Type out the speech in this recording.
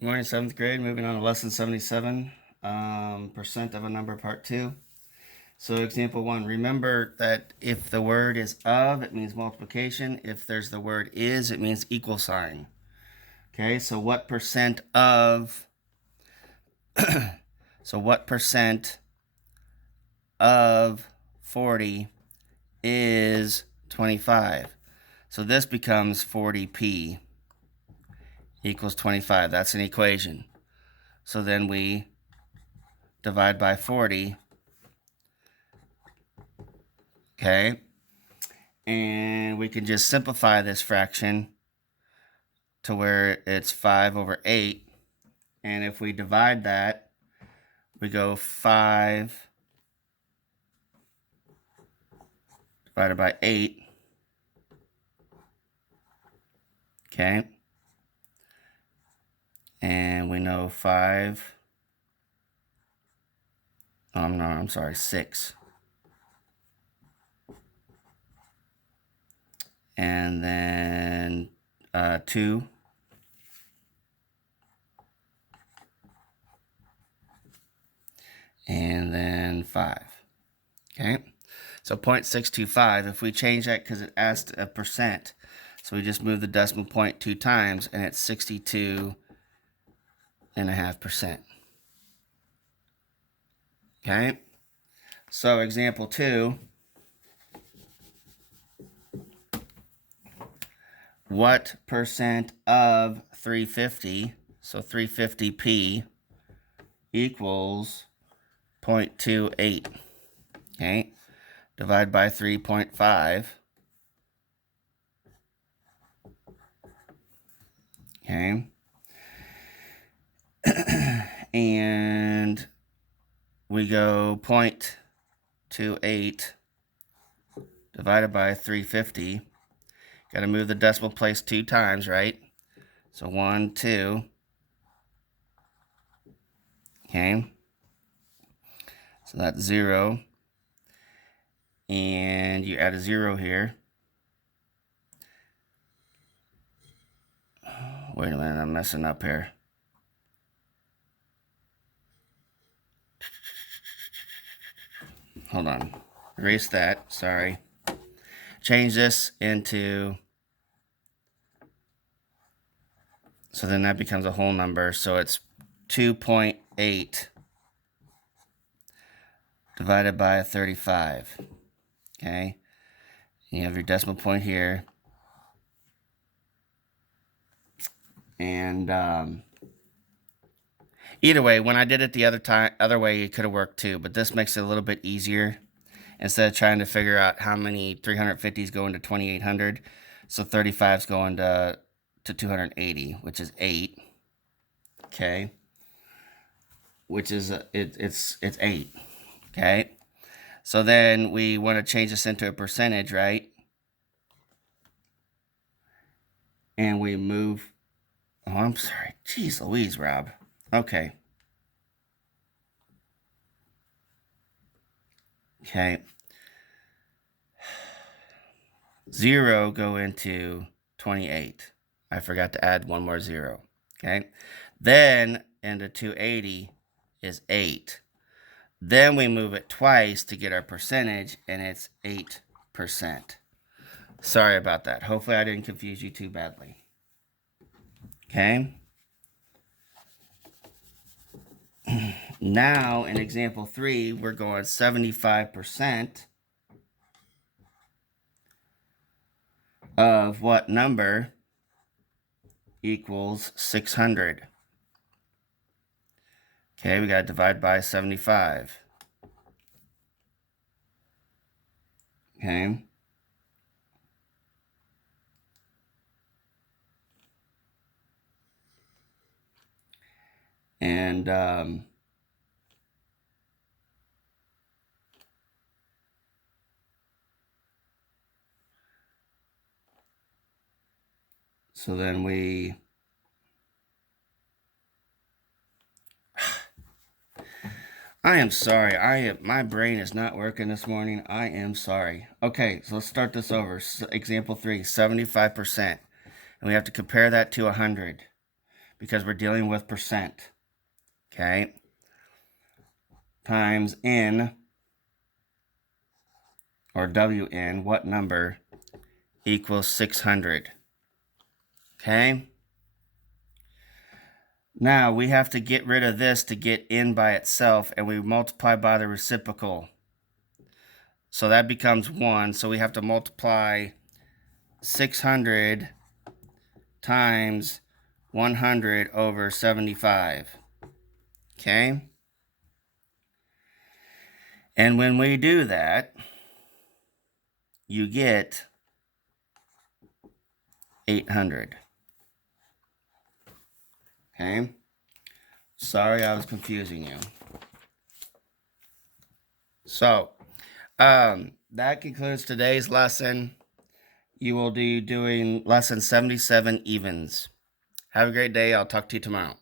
Good morning, 7th grade. Moving on to lesson 77, percent of a number, part 2. So example 1, remember that if the word is of, it means multiplication. If there's the word is, it means equal sign. Okay, so what percent of, what percent of 40 is 25? So this becomes 40p equals 25. That's an equation. So then we divide by 40. Okay, and we can just simplify this fraction to where it's 5 over 8. And if we divide that, we go 5 divided by 8. Okay, and we know 5. Oh, no, I'm sorry, 6. And then 2. And then 5. Okay, so 0.625, if we change that because it asked a percent, so we just move the decimal point 2 times, and it's 62.5%. Okay, so example 2, what percent of 350, so 350p equals 0.28, okay, divide by 3.5, okay, and we go 0.28 divided by 350. Got to move the decimal place 2 times, right? So 1, 2. Okay. So that's 0. And you add a 0 here. Wait a minute, I'm messing up here. Hold on. Erase that. Sorry. Change this into... So then that becomes a whole number. So it's 2.8 divided by 35. Okay. You have your decimal point here. And either way, when I did it the other way, it could have worked too. But this makes it a little bit easier. Instead of trying to figure out how many 350s go into 2800. So 35's going to 280, which is 8. Okay. Which is, it's 8. Okay. So then we want to change this into a percentage, right? And we move, oh, I'm sorry. Jeez Louise, Rob. Okay. Okay. 0 go into 28. I forgot to add one more 0. Okay. Then into 280 is 8. Then we move it twice to get our percentage, and it's 8%. Sorry about that. Hopefully I didn't confuse you too badly. Okay. Now in example 3, we're going 75% of what number equals 600. Okay, we got to divide by 75. Okay. And so then we... I am sorry. My brain is not working this morning. I am sorry. Okay, so let's start this over. Example 3, 75%. And we have to compare that to 100. because we're dealing with percent. Okay? Times N, or WN, what number, equals 600. Okay? Now, we have to get rid of this to get N by itself, and we multiply by the reciprocal. So that becomes 1, so we have to multiply 600 times 100 over 75. Okay? And when we do that, you get 800. Okay? Sorry I was confusing you. So, that concludes today's lesson. You will be doing lesson 77, evens. Have a great day. I'll talk to you tomorrow.